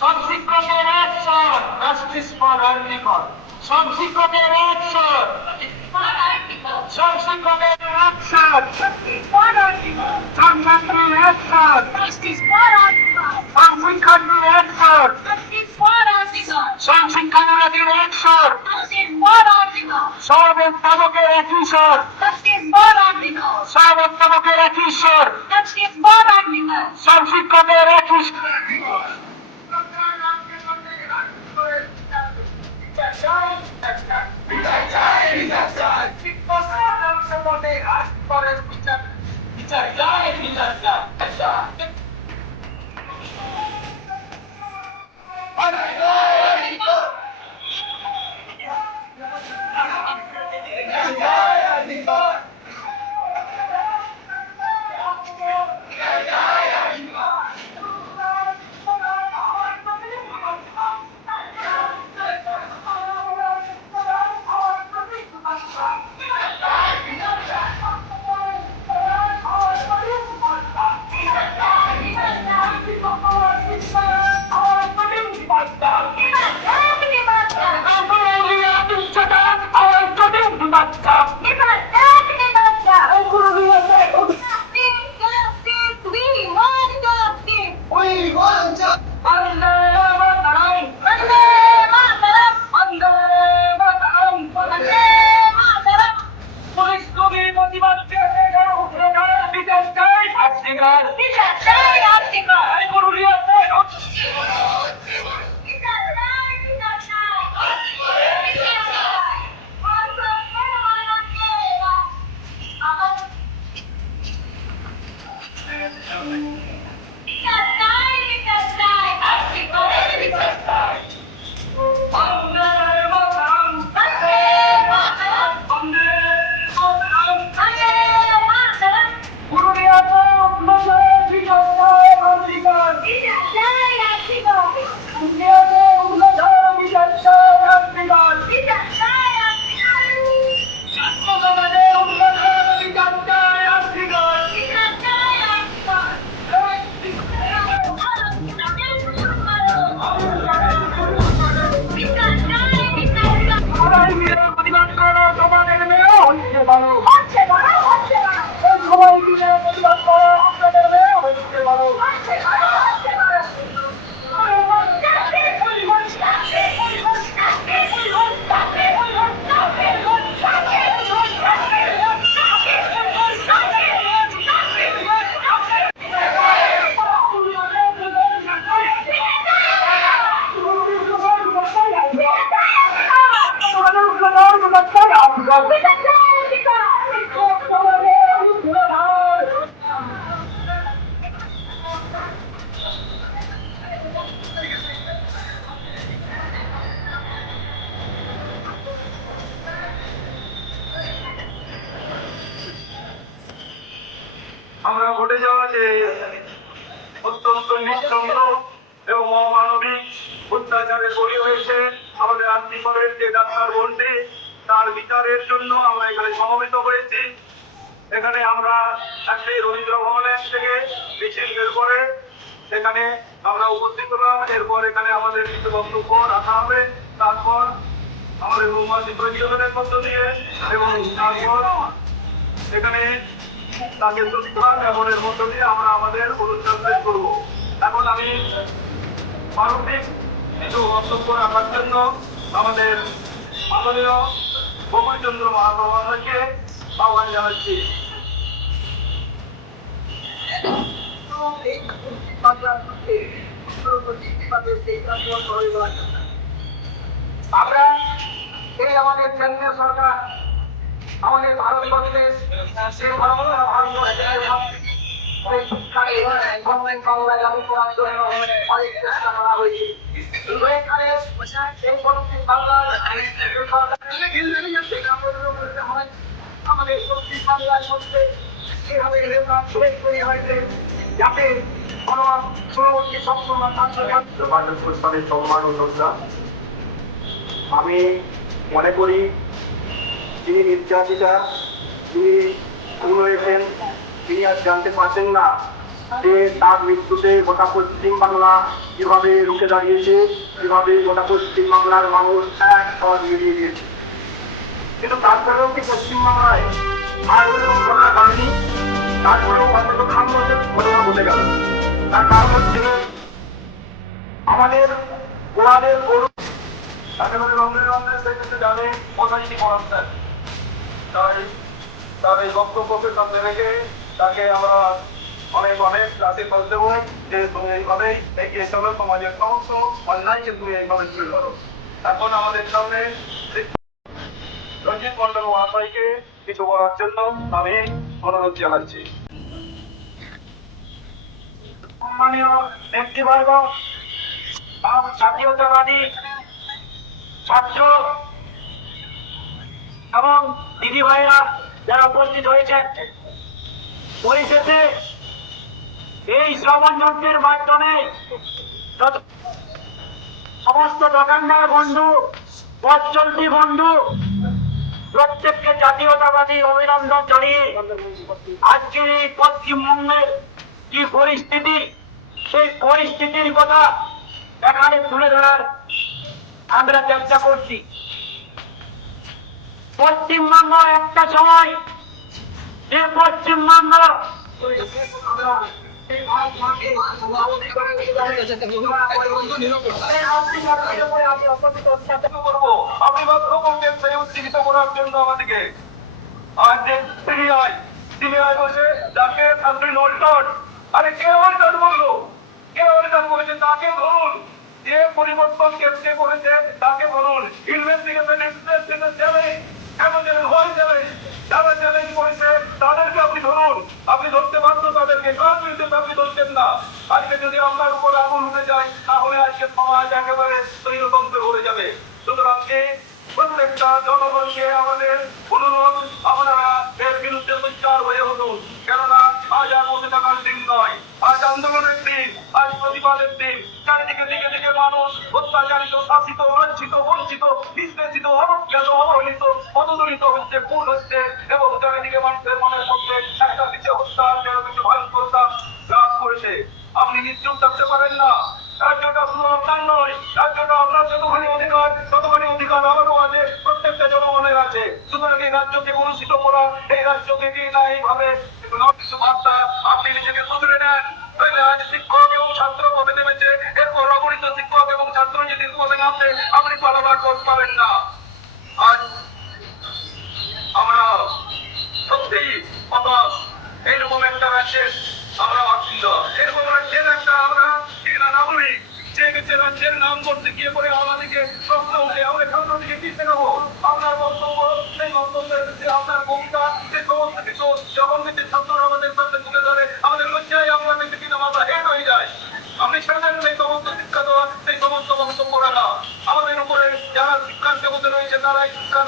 সব শিক্ষকের একশো জাস্টিস ফর আর্টিকল, সব শিক্ষকের একশো, সব শিক্ষকের একশো, সব ছাত্রের একশো, সব শিক্ষার্থীর একশো, সব শিক্ষার্থীর একশো, সব অধ্যাপকের একই স্বর, সব অধ্যাপকের একই স্বর, সব শিক্ষকের একই আমরা ঘটে যাওয়া যে অত্যন্ত নিঃসঙ্গ এবং অমানবিক অত্যাচারের বলি হয়েছে আমাদের আত্মীয়রের যে ডাক্তার বোনটি, তার বিচারের জন্য আমরা এখানে সমবেত হয়েছি। এখানে আমরা একটি রবীন্দ্র ভবনের থেকে মিছিল বের করে এখানে আমরা উপস্থিত হলাম। এরপর এখানে আমাদের কিছু বক্তব্য রাখা হবে, তারপর আমাদের মোহাম্মদ প্রতিযোগের মধ্য দিয়ে এবং তারপর এখানে তাকে শ্রদ্ধা জ্ঞাপনের মধ্য দিয়ে আমরা আমাদের অনুষ্ঠান শেষ করবো। এখন আমি মানবিক কিছু বক্তব্য রাখার জন্য আমাদের মাননীয় গোপীচন্দ্র মহাপ্রবন্ধকে আহ্বান জানাচ্ছি। আমরা এই আমাদের কেন্দ্রীয় সরকার, আমাদের ভারতবর্ষের সেই বাংলায় লাগু করার জন্য অনেক চেষ্টা করা হয়েছে। আমাদের পশ্চিম বাংলার মধ্যে এভাবে তৈরি হয়েছে যাতে কোন পূর্ববর্তী সম্মান। আমি মনে করি যিনি নির্যাতিতা, যিনি খুন হয়েছেন, তিনি আজ জানতে পারছেন না যে তার মৃত্যুতে গোটা পশ্চিম বাংলা কিভাবে রুখে দাঁড়িয়েছে, কিভাবে গোটা পশ্চিম বাংলার মানুষ এক স্তর মিলিয়ে দিয়েছে। কিন্তু তারপরেও কি পশ্চিমবাংলায় আর কোনো ঘটনা ঘটেনি? তারপরেও অন্তত খামগঞ্জের ঘটনা ঘটে গেল। তার কারণ হচ্ছে আমাদের গোয়ালের গরু একেবারে রঙের রঙের সেক্ষেত্রে জানে কোথায় তিনি পড়ান দেন। তাই তার এই বক্তব্যকে সামনে রেখে তাকে আমরা অনেক অনেক রাতে বলতে হয় যে তুমি এইভাবেই এগিয়ে চলো, সমাজের সমস্ত অন্যায়কে তুমি এইভাবে তুলে ধরো। এখন আমাদের সামনে রঞ্জিত মন্ডল মহাশয়কে কিছু বলার জন্য আমি অনুরোধ জানাচ্ছি। সম্মানীয় ব্যক্তিবর্গ, জাতীয়তাবাদী ছাত্র এবং দিদি ভাইরা যারা উপস্থিত হয়েছেন, পরিশেষে এই শ্রবণ যন্ত্রের মাধ্যমে সমস্ত দোকানদার বন্ধু, পথ চলতি বন্ধু প্রত্যেককে জাতীয়তাবাদী অভিনন্দন জানিয়ে আজকের এই পশ্চিমবঙ্গের কি পরিস্থিতি, সেই পরিস্থিতির কথা এখানে তুলে ধরার আমরা চেষ্টা করছি। পশ্চিমবঙ্গ একটা সময় যে পশ্চিমবঙ্গ আপনি মাত্র করছেন সেই উজ্জীবিত করার জন্য আমাদেরকে আর যে সিবিআই বলছে যাকে ছাত্রী নোলটন, আরে কে ওলটন বললো, কে ওলটন বলেছে তাকে ধরুন, যে পরিবর্তন কে করেছে তাকে বলুন। ইনভেস্টিগেশন যাবে কেন যাবে, হয় যাবে, যারা চ্যালেঞ্জ করেছে তাদেরকে আপনি ধরুন। আপনি ধরতে পারত তাদেরকে, কার বিরুদ্ধে আপনি ধরছেন না? আজকে যদি আপনার উপর আগুন উঠে যায় তাহলে আজকে সমাজ একেবারে তৈরতন্ত্র হয়ে যাবে। সুতরাং প্রত্যেকটা জনগণকে আমাদের অনুরোধ, আপনারা এর বিরুদ্ধে সোচ্চার হয়ে উঠুন। কেননা আজ আর বসে থাকার দিন নয়, আজ আন্দোলনের দিন, আজ প্রতিবাদের দিন। চারিদিকে দিকে দিকে মানুষ অত্যাচারিত, শাসিত, লাঞ্ছিত, বঞ্চিত, নিষ্পেষিত, অবজ্ঞাত, অবহেলিত, পদদলিত হচ্ছে, খুন হচ্ছে এবং চারিদিকে মানুষের মনের মধ্যে একটা কিছু হত্যা, কিছু ভয়ঙ্করতা কাজ করেছে। আপনি নিশ্চুপ থাকতে পারেন না। রাজ্যটা শুধু আপনার নয়, রাজ্যটা আপনার যতখানি অধিকার ততখানি অধিকার আমারও আছে, প্রত্যেকটা জনগণের আছে। সুতরাং এই রাজ্যকে কলুষিত করা, এই রাজ্যকে কি না এইভাবে কিছু বার্তা আপনি নিজেকে শুধরে নেন। আজ শিক্ষক এবং ছাত্র পদে নেমেছে, এরপর অগণিত শিক্ষক এবং ছাত্র যদি পদে নামবে আপনি পালাবার খোঁজ পাবেন না। আজ আমরা সত্যি হতাশ, এইরকম একটা রাজ্যের আমরা বাসিন্দ, এরকম রাজ্যের একটা আমরা নাগরিক, যে রাজ্যের নাম করতে গিয়ে করে আমাদেরকে প্রশ্ন উঠে আমরা এখান থেকে কি শেখাবো? আপনার বক্তব্য, সেই বক্তব্যের যে আপনার ভূমিকা, সে সমস্ত কিছু যখন কিছু ছাত্ররা আমাদের সাথে তুলে ধরে আমাদের লজ্জায় আমরা কিন্তু কিনা মাথা হেট হয়ে যায়। আপনি ছেড়ে দেন সেই সমস্ত শিক্ষা দেওয়া, সেই সমস্ত বক্তব্য রাখা। আমাদের উপরে যারা শিক্ষার জগতে রয়েছে তারাই শিক্ষার